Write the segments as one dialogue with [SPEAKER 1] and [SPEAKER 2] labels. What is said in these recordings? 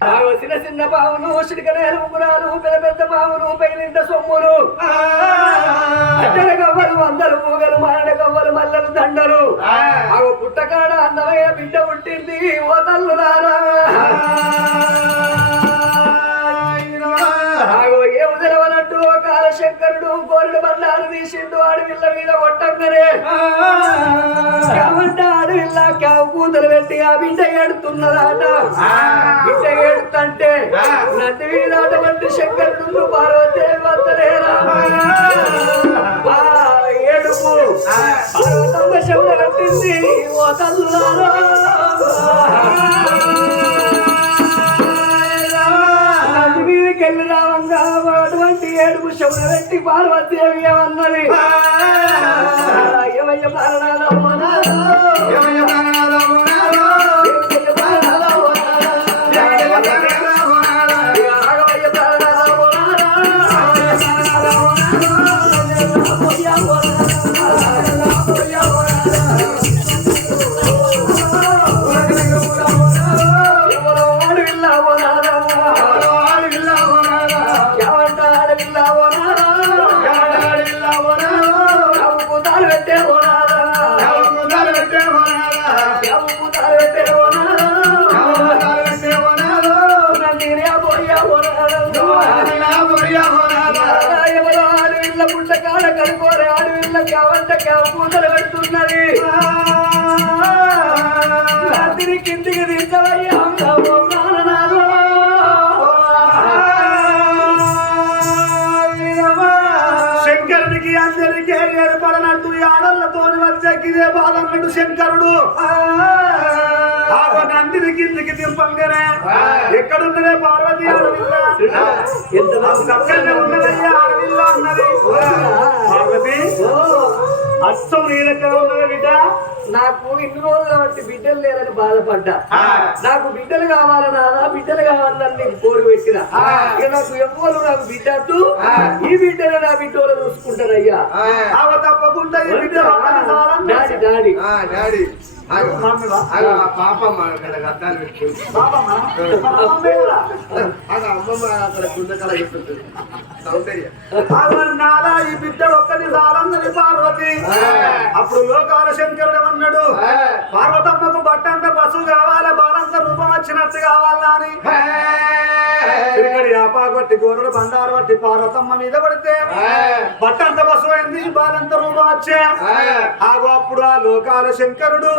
[SPEAKER 1] చిన్న చిన్న పావులు చిటికనేరు ఉంగురాలు పెద్ద పెద్ద పావులు పైనింట సొమ్ములు అడ్డల కవ్వలు అందరు మూగలు మారడ కవ్వలు మల్లలు దండలు. ఆగో పుట్టకాడ అందమైన బిడ్డ పుట్టింది ఓ తల్లు ఆగో ఉదరవనట్టు కాలశంకరుడు కోరుడు బండారు తీసిండు అడవిల్ల మీద కొట్టంగనే కాబట్టి అడవిల్ల కావు కూతురు పెట్టి ఆ బిడ్డ ఏడుతున్నదాట. బిడ్డ ఏడుతంటే నది మీద అటువంటి శంకరుడు పార్వతీదేవి వద్దలేరా ఆ. ఏడుపు. పార్వతమ్మ శవుడు కట్టింది ఓ తల్లులారా పెట్టి పార్వతీదేవి ఏమన్నది? ఏమయ్య ప్రాణాలమ్మనా కడుకోరే ఆడవిల్ల కావంట పూతలు పెడుతున్నది. రాత్రి కిందికి
[SPEAKER 2] కిందికి దింపంగానే ఎక్కడున్నదే పార్వతి ఆడవిల్ల అన్నది. పార్వతి అచ్చం నీ లెక్క ఉన్నది బిడ్డ.
[SPEAKER 1] నాకు ఇన్ని రోజులు కాబట్టి బిడ్డలు లేరని బాధపడ్డా. నాకు బిడ్డలు కావాలి నానా బిడ్డలు కావాలని నీకు కోరి పెట్టిన ఇక నాకు ఎవ్వరు నాకు బిడ్డట్టు ఈ బిడ్డలు నా బిడ్డలు చూసుకుంటానయ్యా
[SPEAKER 2] ఆవ తప్పకుండా చాలన్నా.
[SPEAKER 1] Daddy daddy.
[SPEAKER 3] అక్కడ అమ్మమ్మ అక్కడ చెప్తుంది.
[SPEAKER 2] నాలా ఈ బిడ్డ ఒక్కటి చాలన్నది పార్వతి. అప్పుడు లోకాల శంకరుడు ఏమన్నాడు? పార్వతమ్మకు బట్టంత బస్సు కావాలా? బాలంత రూపం వచ్చినట్టు కావాలా అని. కొట్టి గోరుడు బండారు పట్టి పార్వతమ్మ మీద పడితే బట్టంత బస్సు అయింది బాలంత రూపం వచ్చే. ఆగు అప్పుడు ఆ లోకాల శంకరుడు.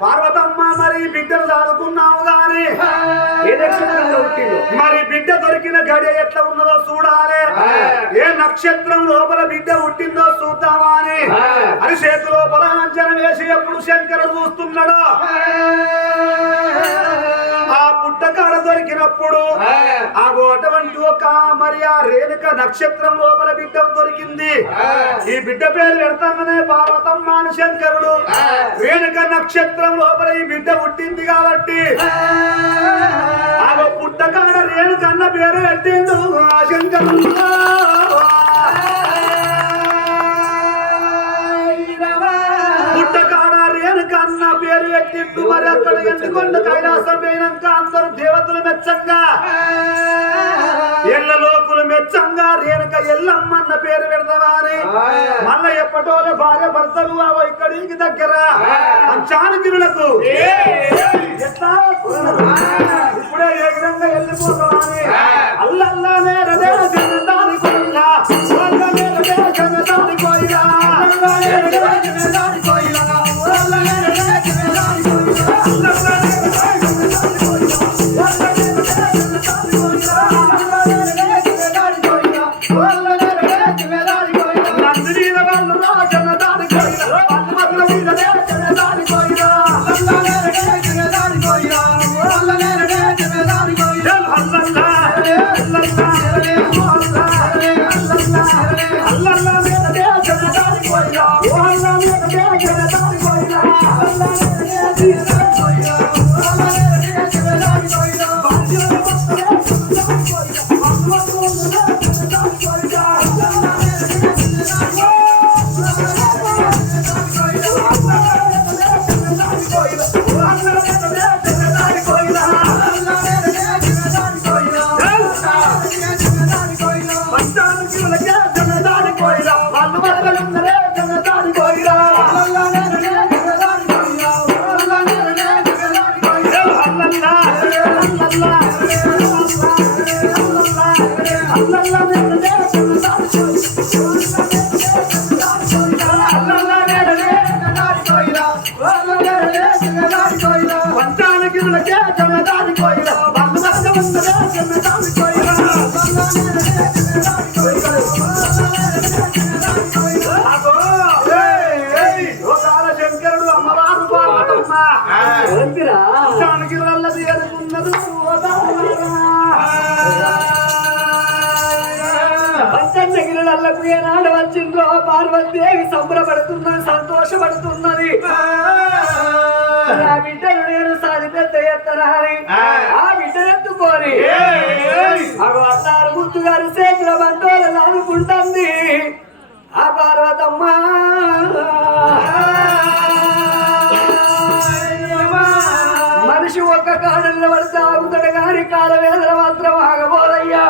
[SPEAKER 2] పార్వతమ్మ మరి బిడ్డను చదువుకున్నావు గాని?
[SPEAKER 1] ఏ నక్షత్రంలో
[SPEAKER 2] మరి బిడ్డ దొరికిన గడియ ఎట్లా ఉన్నదో చూడాలి. ఏ నక్షత్రం లోపల బిడ్డ పుట్టిందో చూద్దామా అని? అని చేతి లోపల అంచనా వేసి ఎప్పుడు శంకర చూస్తున్నాడు? దొరికినప్పుడు అటువంటి ఒక మరి ఆ రేణుక నక్షత్రం లోపల బిడ్డ దొరికింది. ఈ బిడ్డ పేరు పెడతాననే పార్వతమ్మ అని శంకరుడు రేణుక నక్షత్రం లోపల ఈ బిడ్డ పుట్టింది కాబట్టి ఆ. పుట్టకాడ రేణుక అన్న పేరు పెట్టిండు ఆ శంకరుడు పెట్టిండు మరి అక్కడ ఎందుకొండ కైలాసం పోయినాక అందరూ దేవతలు మెచ్చంగా. ఎల్ల లోకులు మెచ్చంగా రేణుక ఎల్లమ్మన్న పేరు పెడతావా అని మళ్ళా ఎప్పటోళ్ళ భార్య భర్తలు అవో ఇక్కడికి దగ్గర. అంచానగిరులకు ఎట్లా? ఇప్పుడే ఏ విధంగా వెళ్ళిపోతావా అని అల్లల్లానే రదే జనదాని కోయిలా అల్లనే రదే జనదాని కోయిలా అల్లనే రదే జనదాని కోయిలా
[SPEAKER 1] పార్వతీదేవి సంబరపడుతున్నది సంతోషపడుతున్నది. నా బిడ్డను నేను సాది పెద్ద ఎత్తనాని ఆ. బిడ్డనెత్తుకొని అగో అన్నారు ముత్తు గారు చేతుల బంటోలు అనుకుంటుంది ఆ పార్వతమ్మ. మనిషి ఒక్క కాడల్లో పడితే ఆగుతాడు గాని కాల వేదన మాత్రం ఆగబోదయ్యా.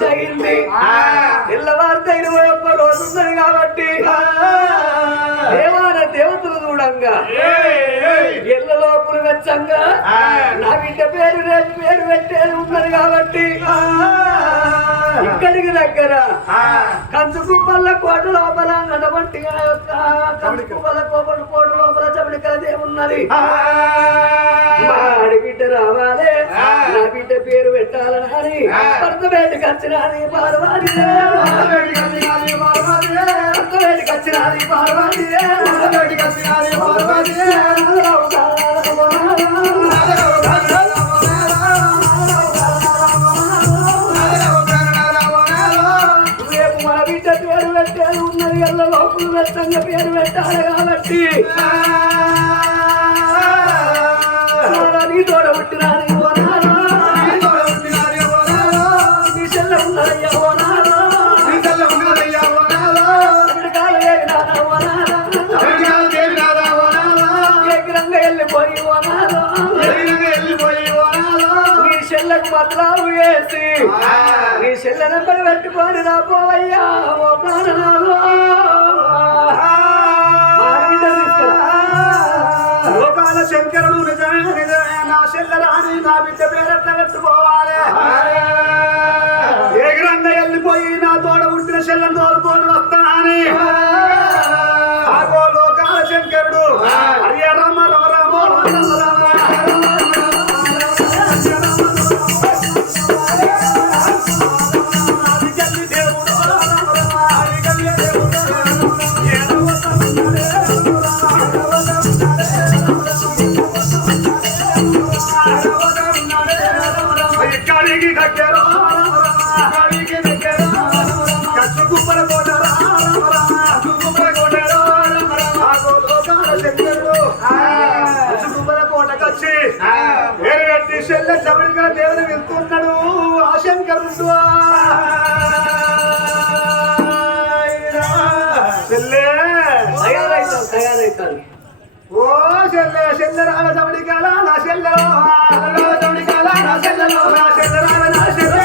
[SPEAKER 1] రోజుల బిడ్డ అయింది తెల్లవారితే ఇరవై ఒక్క రోజు ఉన్నది కాబట్టి. దేవాన దేవతలు చూడంగా. ఎల్ల లోపులు వెచ్చంగా నా బిడ్డ పేరు రేపు పేరు పెట్టేది ఉన్నది కాబట్టి. ఇక్కడికి దగ్గర. కంచు కుప్పల్ల కోట లోపల నడవంటిగా కంచు కుప్పల కోపడు కోట లోపల చమడికలదే ఉన్నది. మా ఆడబిడ్డ రావాలి. నా బిడ్డ పేరు పెట్టాలని అని భర్త బయటకు వచ్చినది పార్వతి బయటకు వచ్చినది పార్వతి బిడ్డ పేరు పెట్టేది ఉన్నది. ఎల్ల లోపల వెచ్చంగా పేరు పెట్టాలి కాబట్టి. తోడ నీ చెల్లె నెంబర్ పెట్టుకొని రా పోవయ్యా ఓ ప్రాణనాథు.
[SPEAKER 2] లోకాల శంకరుడు నిజమే నిజమే. నా చెల్లెరాని నా బిడ్డ పేరెట్ల పెట్టుకోవాలి చెల్లె ఓ చెల్లె చెల్లె రాగ చవడికాల నా చెల్లెలో రాగ చవడికాల నా చెల్లెలో నా చెల్లె రాగ నా చెల్లె.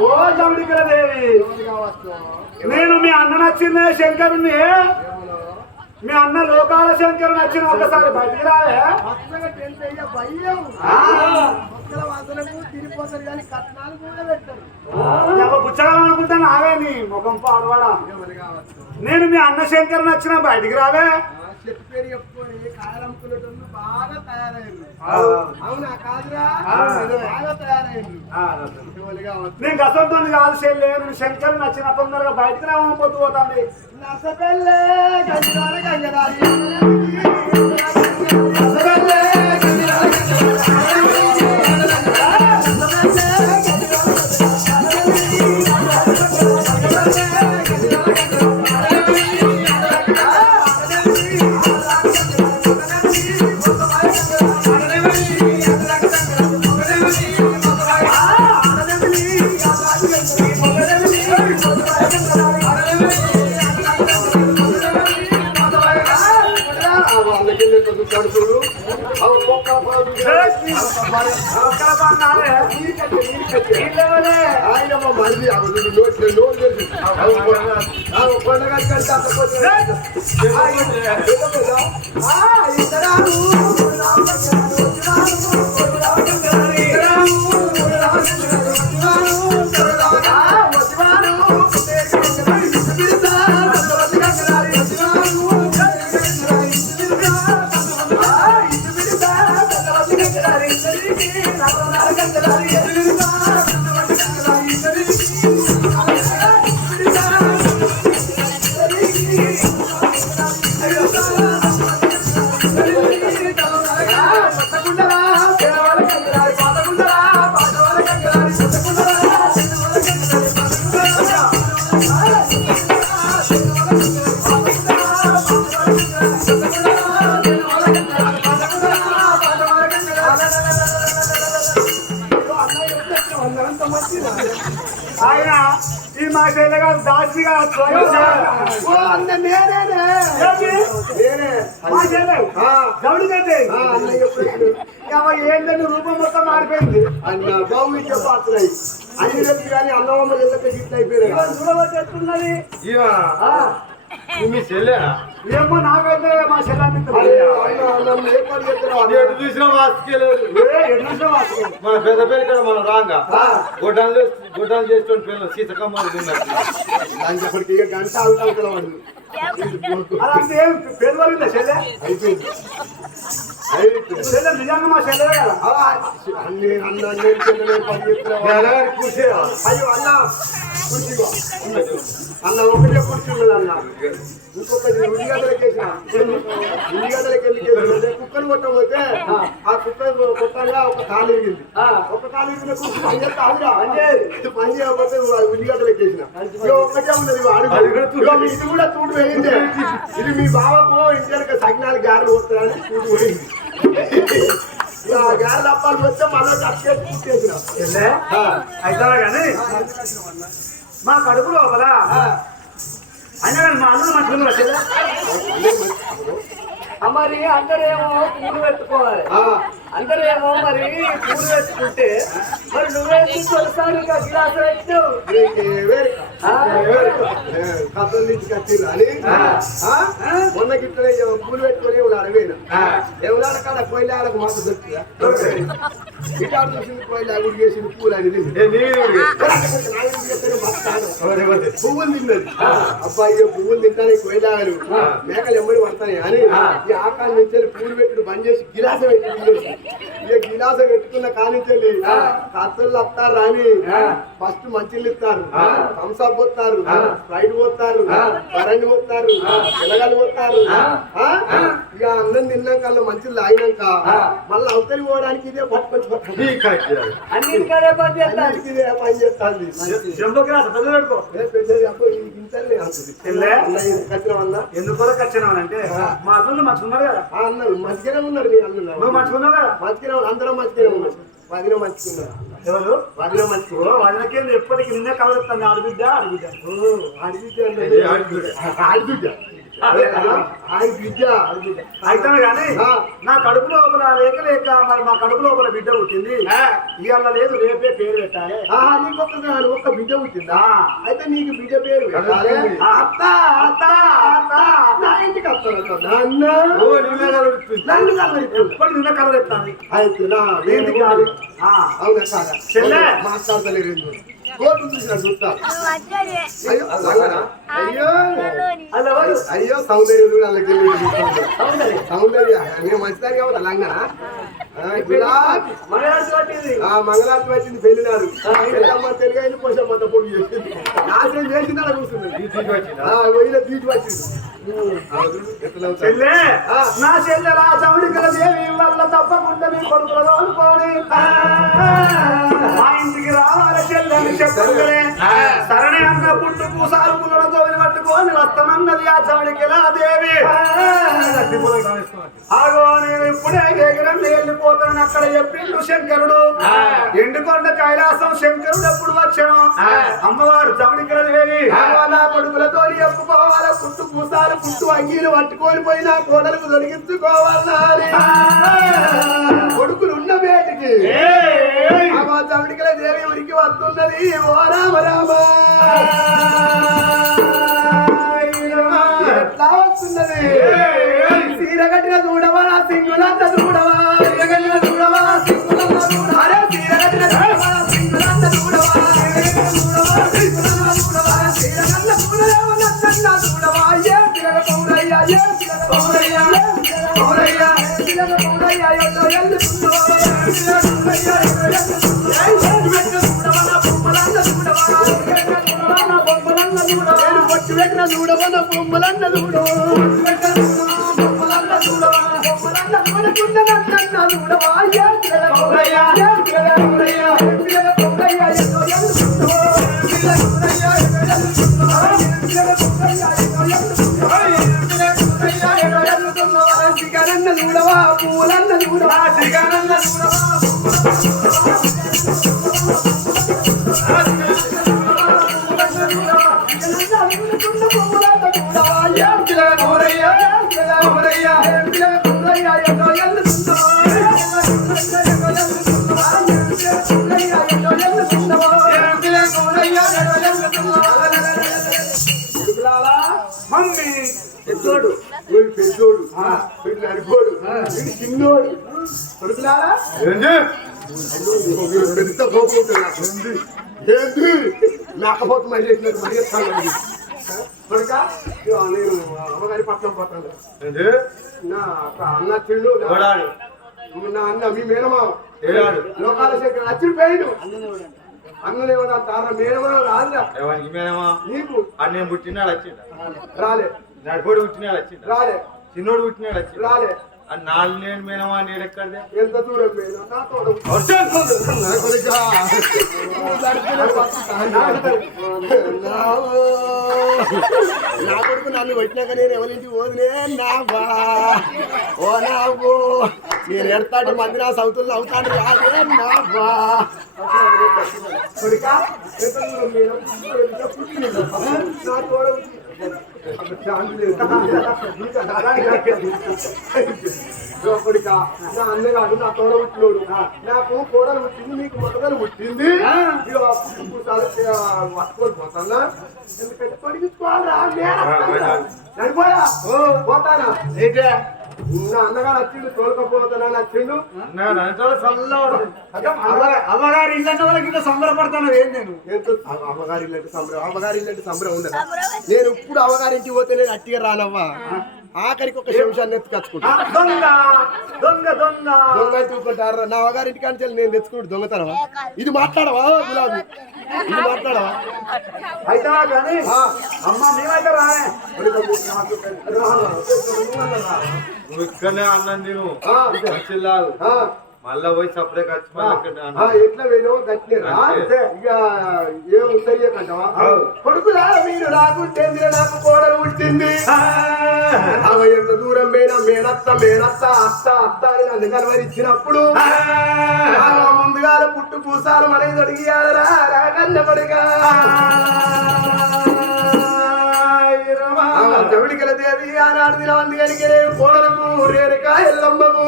[SPEAKER 2] ఓ దేవి. నేను మీ అన్న నచ్చిందే శంకరుణ్ణి. మీ అన్న లోకాల శంకర్ నచ్చిన ఒకసారి బయటికి రావే. ఎవరు పుచ్చగాలం అనుకుంటా నావే నీ ముఖం పాడవాడా? నేను మీ అన్న శంకర్ నచ్చిన బయటికి రావే.
[SPEAKER 3] పేరు చెప్పుకొని బాగా అవునా కాదురా బాగా
[SPEAKER 2] నేను గసంతో కాదు చెల్లె నేను శంకర్ నచ్చిన తొందరగా బయటికి రావని పొద్దు పోతాంది
[SPEAKER 3] నసపెల్లే గంజదారి నసపెల్లే ఆయన మా మరిది ఆ రోజు నోట్ నోట్ ఆ పండగ
[SPEAKER 2] ఆయన ఈ మా చెల్లెగా దాసిగా మా ఏంటంటే రూపం మొత్తం మారిపోయింది?
[SPEAKER 3] అన్న బాగుంటే పాత్రయి అన్ని రేపు కానీ అన్నవమ్మ ఇళ్ళకి గిట్ల అయిపోయారు
[SPEAKER 2] చూడవచ్చున్నది
[SPEAKER 4] మీ చెల్లెనా?
[SPEAKER 2] ఏమో నాకైతే మా చెల్లె
[SPEAKER 3] అరే, అన్న, అన్న, ఏ పని చేస్తున్నావు?
[SPEAKER 4] అది ఎటు చూసినా వాసుకెళ్ళదు
[SPEAKER 2] ఎన్నో
[SPEAKER 4] మన పెద్ద పెళ్ళి ఇక్కడ మనం రాంగా. గొడ్డాలు చేసి- గొడ్డాలు చేస్తున్న పిల్లలు సీతకమ్మ తిన్నట్టు
[SPEAKER 3] దాని చెప్పడికి ఇక గంట అవుతా అవుతా వాడు
[SPEAKER 2] అలాంటి ఏం? పేరు వరకు చెల్లె?
[SPEAKER 3] అయిపోయింది. అయిపోయింది.
[SPEAKER 2] చెల్లె నిజంగా మా చెల్లె కదా?
[SPEAKER 3] ఆ, అన్ని అన్న నేను చెల్లెలు పని చేస్తున్నావు?
[SPEAKER 4] ఎలాగని కూర్చేవా
[SPEAKER 3] అయ్యో అన్న కుర్చీగో అన్న ఒకటే కుర్చీ ఉన్నది అన్న. ఇంకొకటి కుక్కలు కొట్టకపోతే ఆ. కుక్క కొట్టగా ఒక కాలు ఇరిగింది ఒక కాలు ఇరిగిన పని చేస్తా? ఆగురా పని చేయకపోతే ఉల్లిగడ్డలకి వేసిన ఇక ఒక్కటే ఉన్నది అడుగు. ఇది కూడా తూడు వేయింది ఇది మీ బావకు ఇంటికి సగ్నాలు గారెలు వస్తాయని తూడు పోయింది గారెలు అప్పాలు వస్తే మళ్ళీ
[SPEAKER 2] చెల్లె అయితే కానీ మా కడుపు లోపల అన్న కానీ మా అల్లుడు
[SPEAKER 1] మరి అందరేమో పూలు పెట్టుకోవాలి. అందరేమో మరి పూలు పెట్టుకుంటే మరి నువ్వే చూసాను ఇంకా గిలాసు పెట్టావు
[SPEAKER 3] కథలు నుంచి కట్టిర్రు అని? ఆ? మొన్న గిట్లనే పూలు పెట్టుకొని ఉన్నాడు వేను ఎవరాడ కాడ కోయిలాలకు మాకు దొరుకుతుందా? గిటార్ చూసింది కోయిలా గుడి చేసింది పూలు అని పువ్వులు తిన్నది. అబ్బాయి పువ్వులు తింటానే కోయిలాగలు మేకలు ఎమ్మడి పడతాయి అని. ఆకాశం నుంచి పూలు పెట్టుడు బంద్ చేసి గిలాస పెట్టి ఇక గిలాస పెట్టుకున్న కానించెల్లి కత్తులు వస్తారు అని ఫస్ట్ మంచిలు ఇస్తారు. థమ్స్అప్ పోతారు స్ప్రైట్ పోతారు కరెంట్ పోతారు పిల్లగాలు పోతారు ఆ? ఇక అన్నం తిన్నాక మంచిలు తాగినాక మళ్ళీ అవతలి పోవడానికి ఇదే పట్టుకొని
[SPEAKER 1] పని చేస్తాను
[SPEAKER 3] ఇదే పని వల్ల
[SPEAKER 2] ఎందుకు వచ్చినామంటే మా అల్లుళ్ళు మంచిగా ఉన్నారు కదా?
[SPEAKER 3] ఆ అన్నారు మంచిగానే ఉన్నారు మీ అన్న
[SPEAKER 2] నువ్వు మంచిగా ఉన్నావు కదా?
[SPEAKER 3] మంచిగానే ఉన్నారు అందరం మంచిగానే ఉన్నారు. వదిన మంచిగా ఉన్నారు
[SPEAKER 2] ఎవరు?
[SPEAKER 3] వదిన మంచిగా
[SPEAKER 2] ఓ వాళ్ళకి ఎప్పటికి నిన్నే కలవరుస్తాను ఆడబిడ్డ ఆడబిడ్డ.
[SPEAKER 3] ఆడిబిడ్డ. ఆడిబిడ్డ. ఆడిబిడ్డ
[SPEAKER 2] అయితే కానీ. నా కడుపు లోపల లేక లేక మరి మా కడుపు లోపల బిడ్డ పుట్టింది. ఇవాళ లేదు రేపే పేరు పెట్టాలి.
[SPEAKER 3] ఆహా నీకు ఒక్క బిడ్డ పుట్టిందా. అయితే నీకు బిడ్డ పేరు పెట్టాలి.
[SPEAKER 2] అత్త అత్త అత్త
[SPEAKER 3] నా ఇంటికి వస్తాను నాన్న? అయితే నా
[SPEAKER 2] ఏంటి కాదు.
[SPEAKER 3] అవునా కాదా. మాట్లాడతలేదు కోర్టు చూసిన చూస్తా. అయ్యో లంగనా? అయ్యో.
[SPEAKER 1] అలా ఎవరు?
[SPEAKER 3] అయ్యో సౌందర్య అలాగే సౌందర్య. నేను మంచిదాన్ని కాబట్టి లంగనా ఆ, గులాబీ.
[SPEAKER 1] మనసు పట్టింది
[SPEAKER 3] ఆ మంగళారతి వచ్చింది పెద్దమ్మ తెలుగు అయింది పోషమ్మ పొడి చేసింది. నాశనం చేసింది అలా కూర్చుంది. తీసి వచ్చింది.
[SPEAKER 2] నా చెల్లె రా చౌడికల దేవి వల్ల తప్పకుండా మీ అనుకోని మా ఇంటికి రావాలి చెల్లెని చెప్పులే సరణి అన్న పుట్టు పూసాలు పుల్లలతో పట్టుకొని వస్తానన్నది ఆ చౌడికల దేవి. ఆగో నేను ఇప్పుడే ఎగరం వెళ్ళిపోతాను అక్కడ చెప్పిండు శంకరుడు. ఎండుకొండ కైలాసం శంకరుడు ఎప్పుడు వచ్చాను అమ్మవారు చౌడికల దేవి.
[SPEAKER 3] కొడుకులతో చెప్పుకోవాలి పుట్టు పూసాలు పుట్టు అంగీలు పట్టుకొని పోయినా కోడలకు తొలగించుకోవాలని కొడుకులు ఉన్న వేటికి. ఆ చవిడికల దేవి ఉరికి వస్తున్నది. ఓ రామ రామ. కావాల్సిందని. సీర కట్టిన చూడవా సింగులంత చూడవా? సీర కట్టిన చూడవా చూడవా? అరే సీర కట్టిన చూడవా? సింగులంత చూడవా? సీర చూడవా? సీర కట్టిన చూడవా ఏ ఏ Oh, yeah,
[SPEAKER 2] మమ్మీ
[SPEAKER 3] పెద్దోడు. వీడు పెద్దోడు. వీడు నడిపోడు వీడు చిన్నోడు. కొడుకులారా?
[SPEAKER 4] ఏంటి
[SPEAKER 3] పెద్ద కోపం ఉంటుంది నాకు. చేస్తాను కొడుక ఇగో నేను అమ్మగారి పట్నం పోతాను.
[SPEAKER 4] ఏంటి
[SPEAKER 3] నా అన్న చెల్లు నా- అన్న మీ మేనమావ లోకాల శేఖర్ అచ్చి పోయిండు అన్నలేమన్నా తార మేనమావ రాదురా.
[SPEAKER 4] ఎవరికి మేనమా
[SPEAKER 3] నీకు.
[SPEAKER 4] అన్నేం పుట్టినాడు వచ్చిండ
[SPEAKER 3] రాలే.
[SPEAKER 4] నడిపోడు పుట్టినాడు వచ్చిండ
[SPEAKER 3] రాలే.
[SPEAKER 4] చిన్నోడు పుట్టినాడు వచ్చిండ
[SPEAKER 3] రాలే.
[SPEAKER 4] నాలుగు నేను మేనమా నేను ఎక్కడిదే?
[SPEAKER 3] ఎంత దూరం నా కొడుక. నన్ను కొట్టినాక నేను ఎవరింటి పోదునే? నా బా. ఓ నా నేను ఎడతాడు మంది నా సౌతులు అవుతాడు రాదే. నా బా కొడుక? నా తోడ కొడుక నా అన్నగాడు నా తోడ పుట్టినోడు నాకు కోడలు పుట్టింది నీకు మొదలు పుట్టింది. పట్టుకొని పోతానా? ఎందుకంటే తొడిగించుకోవాలిరా నడిపోయా పోతానా? నా అన్నగాడు వచ్చిండు తోలుకపోతానా వచ్చిండు.
[SPEAKER 2] అమ్మగారు ఇల్లంటే వాళ్ళకి ఇంకా సంబరపడతాను ఏం నేను?
[SPEAKER 3] అమ్మగారి ఇల్లంటే సంబరం అమ్మగారి ఇల్లంటే సంబరం ఉండదు. నేను ఇప్పుడు అమ్మగారింటికి పోతే నేను అట్టిగా రానవ్వా? ఆఖరికి ఒక శంశాన్ని ఎత్తుకొచ్చుకుంటా.
[SPEAKER 2] దొంగ దొంగ దొంగ.
[SPEAKER 3] దొంగ తూకుంటారు నా అమ్మగారింటి కాంచెల్ నేను తెచ్చుకుంటు దొంగతనమా? ఇది మాట్లాడవా గులాబీ? ఇది మాట్లాడవా
[SPEAKER 2] అయితే కానీ అమ్మ మేమైతే రానే.
[SPEAKER 4] నువ్వు ఇక్కడనే అన్నం తిను. మళ్ళా పోయి సపరే ఖర్చు.
[SPEAKER 3] ఎట్లా వేయో గట్టిరా
[SPEAKER 4] అంతే.
[SPEAKER 3] ఇక ఏం తెలియకంటావా కొడుకులా మీరు రాకుంటే నాకు కోడలు పుట్టింది. ఆమె ఎంత దూరం పోయినా మేనత్త మేనత్త అత్త అత్త అని నన్ను కలవరిచ్చినప్పుడు ఆమె ముందుగా పుట్టు పూసాలు మనకి దొరికియాలరా కన్నపడిగా చవిడికల దేవి ఆనాడు దినవంది కనికే కోడలకు రేణుక ఎల్లమ్మకు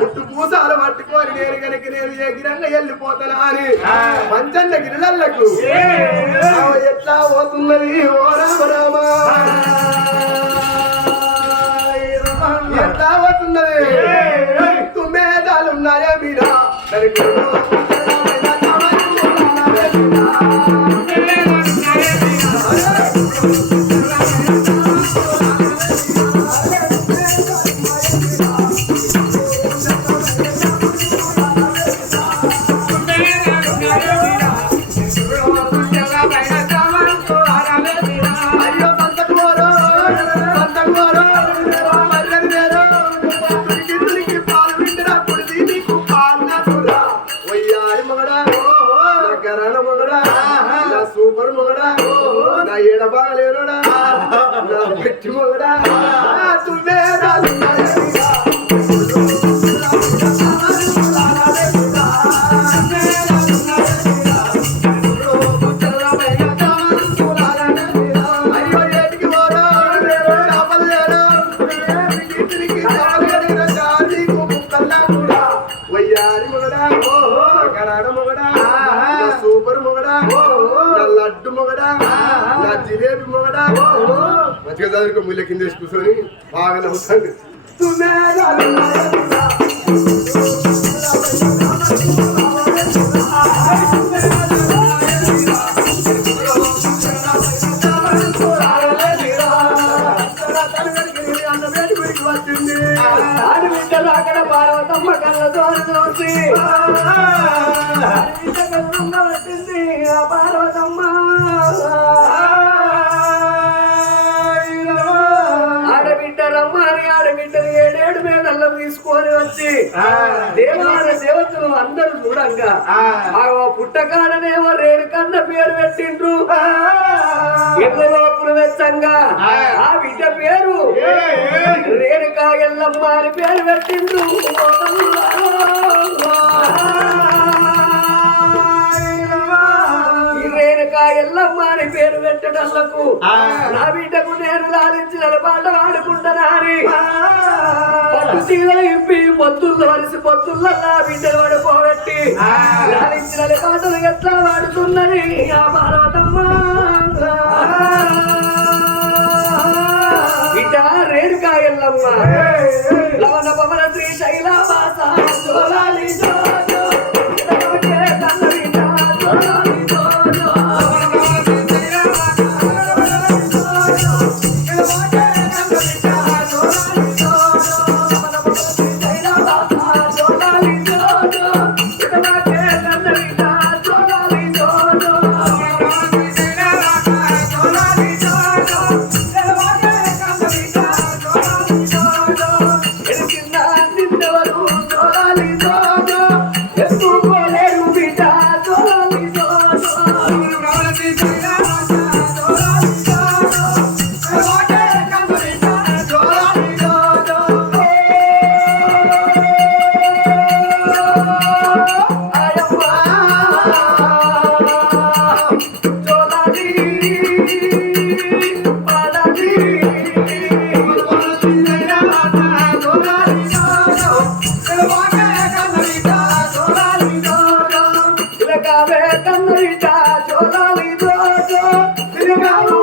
[SPEAKER 3] పుట్టు పూసాలు పట్టుకొని నేను కనుక నేను ఎగిరంగా వెళ్ళిపోతానా అని పంచన్న గిరిలకు ఎట్లా పోతున్నది? ఓ రామ రామ. ఎట్లా పోతున్నది? తుమ్మేదాలున్నాయా మీరా మంచిగా ముళ్ళ కింద వేసి కూర్చొని బాగా నవ్వుతాడు
[SPEAKER 1] అక్కడ పార్వతమ్మ కళ్ళతో చూసి బిడ్డ వచ్చి దేవాల దేవతలు అందరూ చూడంగా. ఆ. పుట్టకాడనేమో రేణు కన్న పేరు పెట్టిండ్రు. ఎల్లలోపులు వెచ్చంగా. ఆ. బిడ్డ పేరు రేణుకా ఎల్లమ్మ అని పేరు పెట్టిండ్రు. రేణుకా ఎల్లమ్మ అని పేరు పెట్టడంలకు. నా బిడ్డకు నేను లాలించిన పాట ఆడుకుంటానా అని పట్టు చీరలు ఇంపి పొత్తుల్లో వరిసి పొత్తుల్లో నా బిడ్డలు పడిపోబెట్టి లాలించిన పాటలు ఎట్లా వాడుతున్నది ఆ పార్వతమ్మ. బిడ్డ రేణుకా ఎల్లమ్మ. లవణ పవన శ్రీ శైలవాస. జోలాలి జోజో శ్రీరాముడు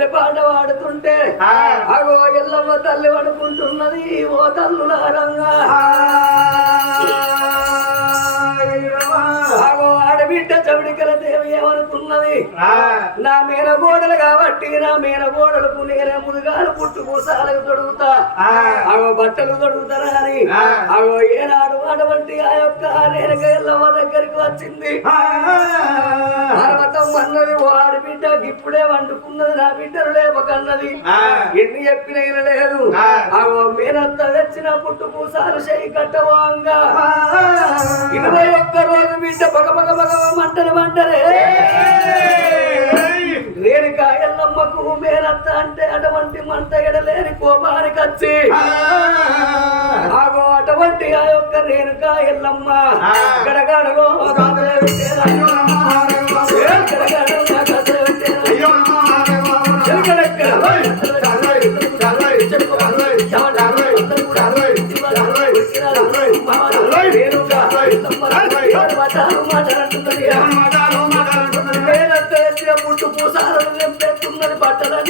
[SPEAKER 1] ఆలించిన పాట పాడుతుంటే అగో ఎల్లమ్మ తల్లి పడుకుంటున్నది ఓ తల్లులారంగా అగో ఆడబిడ్డ చవిడికల దేవి ఏమనుకున్నది? నా మేన గోడలు కాబట్టి నా మేన గోడలకు నేనే ముదుగాలు పుట్టు పూసాలకు తొడుగుతా. అగో బట్టలు తొడుగుతారా అని. అగో ఏనాడు అటువంటి ఆ యొక్క నేనక ఎల్లమ్మ దగ్గరికి వచ్చింది. పర్వతం అన్నది వాడి బిడ్డ ఇప్పుడే వండుకున్నది నా బిడ్డలు లేపకన్నది ఎన్ని చెప్పిన లేదు. మీరంతా తెచ్చిన పుట్టు పూసాలు చేయి కట్టవాంగా ఇరవై ఒక్క రోజు బిడ్డ పగ పగ పగ మంటలు. మంటలే రేణుక ఎల్లమ్మకు మేనత్త అంటే అటువంటి మంట ఎడలేని కోపానికి వచ్చి ఆగో అటువంటి ఆ యొక్క రేణుక ఎల్లమ్మ.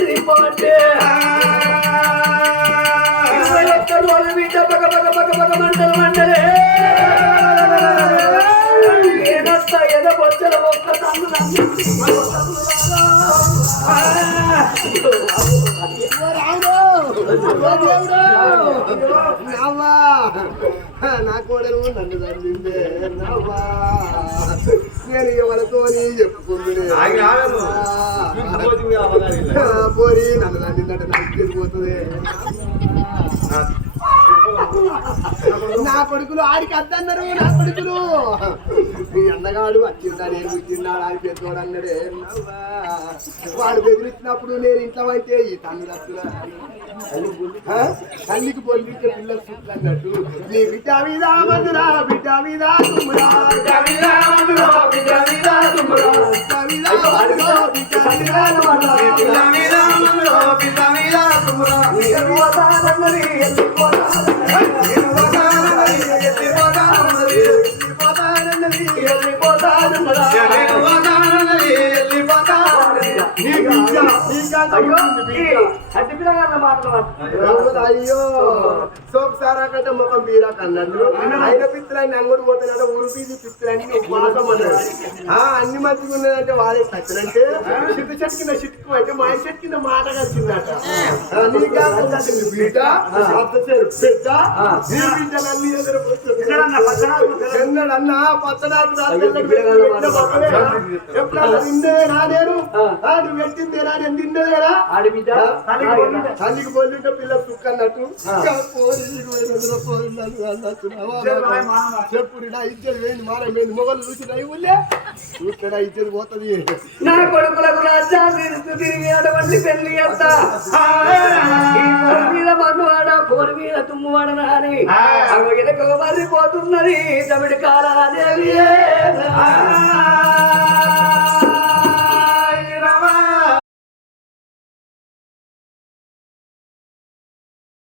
[SPEAKER 1] బట్టలన్నీ ఇరవై ఒక్క రోజు బిడ్డ పగ పగ పగ పగ మంటలు మంటలే. నేనత్త బొచ్చల ఒక్క
[SPEAKER 3] నా కోడలు నన్ను తల్లిందే నవ్వా. నేను ఎవరితో చెప్పుకుంది పోరి నన్ను నన్ను నాకు తెలిసిపోతుంది నా కొడుకులు ఆడికి అద్దన్నారు నా కొడుకులు మీ అన్నగాడు వచ్చిందా నేను పుట్టిన్నాడు అని పెద్దోడు అన్నాడే. వాడు బెదిరించినప్పుడు నేను ఇంట్లో అయితే ఈ తల్లి ఆ? తల్లికి పొందించే పిల్లలు చుట్టూ అన్నట్టు నీ బిడ్డ మీద మందురా బిడ్డ మీద తుమ్మురా బిడ్డ మీద తుమ్మురా బిడ్డ మీద మందురా బిడ్డ మీద తుమ్మురా బిడ్డ మీద మందురా
[SPEAKER 1] అయ్యో
[SPEAKER 3] బిడ్డ
[SPEAKER 1] ఈ
[SPEAKER 3] మొత్తం సారా కంటే ముఖం బీరా కన్నాడు ఆయన పిత్తులన్నీ అంగుడు పోతున్నాడు ఊరు బీది పిత్తులన్నీ ఉపవాసం అన్నాడు ఆ. అన్ని మంచిగా ఉన్నదంటే వాడే తచ్చినంటే చిట్టు చెట్టు కింద చిట్టుకు అయితే మా చెట్టు కింద మాట కలిసిందట ఆ, నీ కాదు నీ బిడ్డ బిడ్డ బిడ్డలన్నీ ఎప్పుడన్నా నువ్వు పెట్టిందేనా నేను తిందేనా తల్లికి పోలింటే పిల్ల కుక్క చెప్పు పోరి ఇరవై రోజుల నా ఇచ్చేది వేయింది మారమైంది మొగలు చూసి ఊళ్ళే చూస్తే నా ఇచ్చేది పోతుంది
[SPEAKER 1] నా కొడుకులకు రాజ్యాలు తిరిగి అటువంటి పెళ్ళి చేస్తా మీద మనువాడ పోరు మీద తుమ్మువాడ నాని అగో ఎనక తమిడి కాలాదేవి